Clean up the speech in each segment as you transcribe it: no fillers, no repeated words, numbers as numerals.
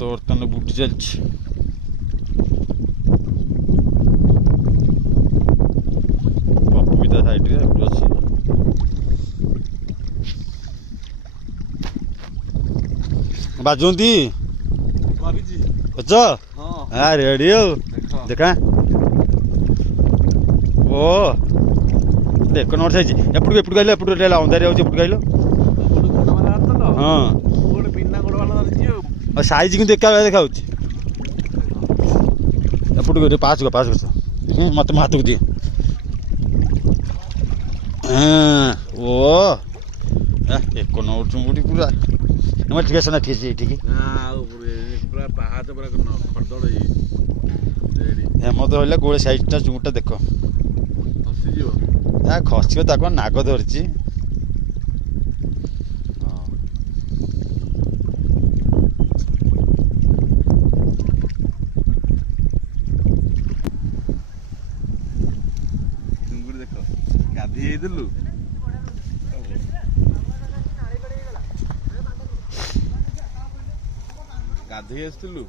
ତ ବର୍ତ୍ତମାନ ବୁଡ଼ି ଚାଲିଛି। ପପୁ ବି ତା ସାଇଡ଼ରେ ଏପଟେ ଅଛି। ବାଜୁନ୍ତି ଅଛ ରେଡି ଆଉ ଦେଖା ଓ ଦେଖ ନଟ ସାଇଜ ଏପଟକୁ ଏପଟକୁ ଗାଇଲ ଏପଟୁ ଅନ୍ଧାରି ଯାଉଛି ଏପଟକୁ ଗାଇଲ ହଁ ଆଉ ସାଇଜ କିନ୍ତୁ ଏକା ଦେଖାଉଛି ଏପଟକୁ ପାସ୍ କର ମତେ ମୋ ହାତକୁ ଦିଏ ଓ ଏକ ନଟ ଚୁଙ୍ଗୁଡ଼ି ପୁରା ठीक है ठीक है ठीक है हेमत हल्ला गोड़े साइडटा चुंगुटा देख खस नाग धरी देख गाधी देलु गाधे आसलु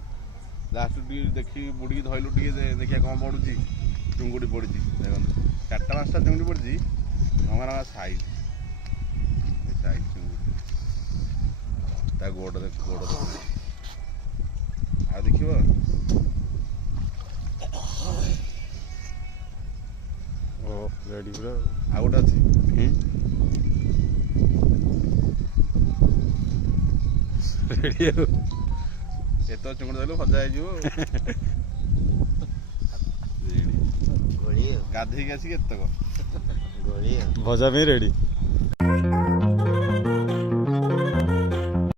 लास्ट देखी बुड़ी धरलु देखिए कौन पड़ुची चुंगुड़ी पड़ी चार्टा पाँचटा चुंगुड़ी पड़ी हमारा साइज साइज चुंगुड़ी गोड़ देख गोड़ आ देख रेडी पूरा आ गोटे अच्छी रेडी एत चुंगुड़ी धरलु हजा गाधे आसिक एतक भजा भी रेडी।